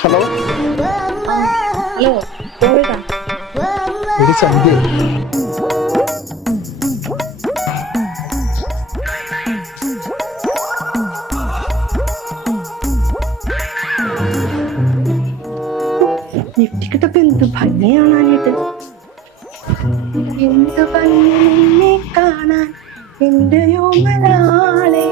Hello hello ഒരു സന്ധ്യ ലിഫ്റ്റിക്കിട്ടൊക്കെ എന്ത് ഭംഗി കാണാനായിട്ട്, എന്ത് ഭംഗി നിന്നെ കാണാൻ എന്റെ യോമനാളെ.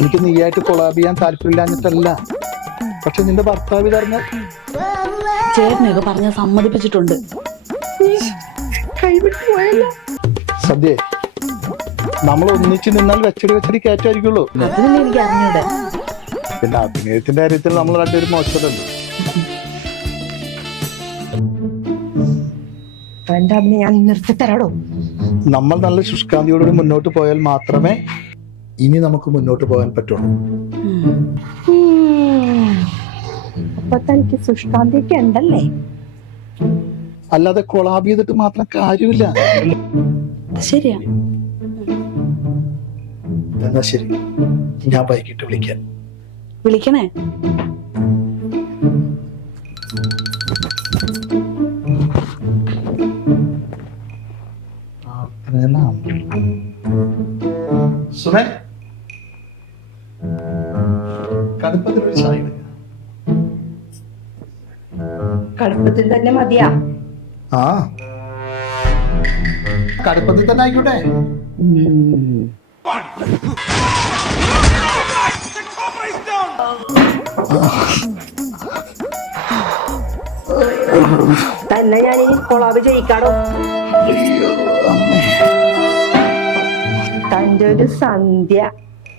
എനിക്ക് നീയായിട്ട് കൊളാബ് ചെയ്യാൻ താല്പര്യമില്ലാഞ്ഞിട്ടല്ല, പക്ഷെ നിന്റെ ഭർത്താവ് പറഞ്ഞ ചേട്ടനൊക്കെ പറഞ്ഞ സമ്മതിപ്പിച്ചിട്ടുണ്ട്. കൈവിട്ടു പോയല്ലോ. സദ്യ നമ്മൾ ഒന്നിച്ച് നിന്നാൽ വെച്ചടി കയറ്റായിരിക്കുള്ളൂ. അതിനല്ലേ എനിക്ക് അറിഞ്ഞൂടെ. പിന്നെ അഭിനയത്തിന്റെ കാര്യത്തിൽ നമ്മൾ രണ്ടുപേരും മോശമല്ലേ. എന്റെ അഭിനയം ഞാൻ നിർത്തി തരാടോ. നമ്മൾ നല്ല ശുഷ്കാന്തിയോടുകൂടി മുന്നോട്ട് പോയാൽ മാത്രമേ ഇനി നമുക്ക് മുന്നോട്ട് പോകാൻ പറ്റുള്ളൂ. അപ്പൊ തനിക്ക് ശുഷ്കാന്തിയൊക്കെ ഉണ്ടല്ലേ? അല്ലാതെ കൊളാബ് ചെയ്തിട്ട് മാത്രം കാര്യമില്ല. ശരിയാ. എന്നാ ശരി, ഞാൻ വൈകിട്ട് വിളിക്കാം. വിളിക്കണേ. സുമേ, കടുപ്പത്തിനൊരു ചായ എടുക്ക. കടുപ്പത്തിൽ തന്നെ മതിയാ? ആ, കടുപ്പത്തിൽ തന്നെ ആയിക്കോട്ടെ. തന്നെ ഞാൻ ഈ കൊളാബ് ചെയ്യിക്കാടോ. തന്റെ ഒരു സന്ധ്യ.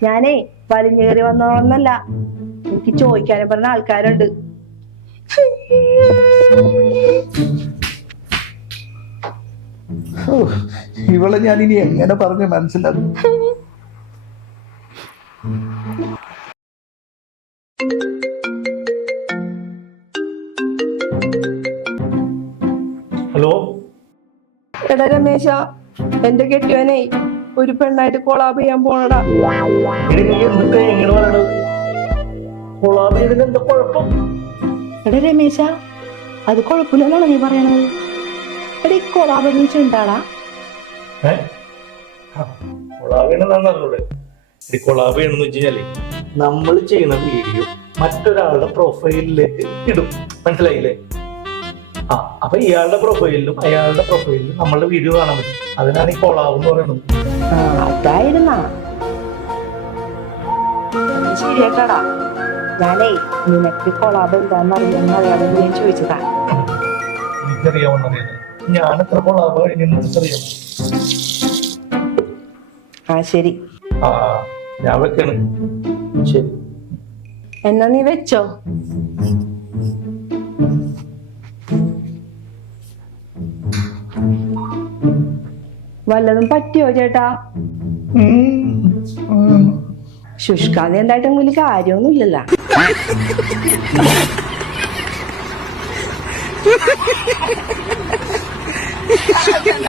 ഞാനേ വലിഞ്ഞു കയറി വന്നോന്നല്ല, എനിക്ക് ചോദിക്കാനും പറഞ്ഞ ആൾക്കാരുണ്ട്. ഇവളെ ഞാൻ ഇനി എങ്ങനെ പറഞ്ഞ് മനസ്സിലാക്കും? ഹലോ എടാ രമേശ, എന്റെ കെട്ടിയോനെ ഒരു പെണ്ണായിട്ട് കൊളാബ് ചെയ്യാൻ പോണടാ. എന്തൊക്കെ എങ്ങനെ പറയണത്? കൊളാബ് ചെയ്തതിന് എന്താ കുഴപ്പം? എടാ രമേശ, അത് കുഴപ്പമില്ലെന്നാണ് നീ പറയണത്. എടാ ഈ കൊളാബ് എന്ന് വെച്ചാൽ എന്താടാ? കൊളാബ് ചെയ്യണമെന്നറിഞ്ഞൂടെ? ഈ കൊളാബ് ചെയ്യണമെന്ന് വെച്ച് കഴിഞ്ഞാല് നമ്മൾ ചെയ്യുന്ന വീഡിയോ മറ്റൊരാളുടെ പ്രൊഫൈലിലേക്ക് ഇടും, മനസ്സിലായില്ലേ? ആ, അപ്പൊ ഇയാളുടെ പ്രൊഫൈലിലും അയാളുടെ പ്രൊഫൈലിലും നമ്മളുടെ വീഡിയോ കാണാൻ പറ്റും. അതിനാണ് ഈ കൊളാബ് എന്ന് പറയുന്നത്. അതായിരുന്നാ ശരിയാക്കാടാ. ഞാനേ നിനക്ക് കൊളാബ് എന്താന്ന് അറിയാതെ ഞാൻ ചോദിച്ചതാ. എനിക്കറിയാവുന്നറിയാം, ഞാൻ എത്ര കൊളാബ് കഴിഞ്ഞറിയാം. ആ ശരി, ആ ഞാൻ വെക്കാണ്. ശരി, എന്നാ നീ വെച്ചോ. വല്ലതും പറ്റിയോ ചേട്ടാ? ശുഷ്കാന്തി എന്തായിട്ടും വലിയ കാര്യമൊന്നുമില്ലല്ലോ.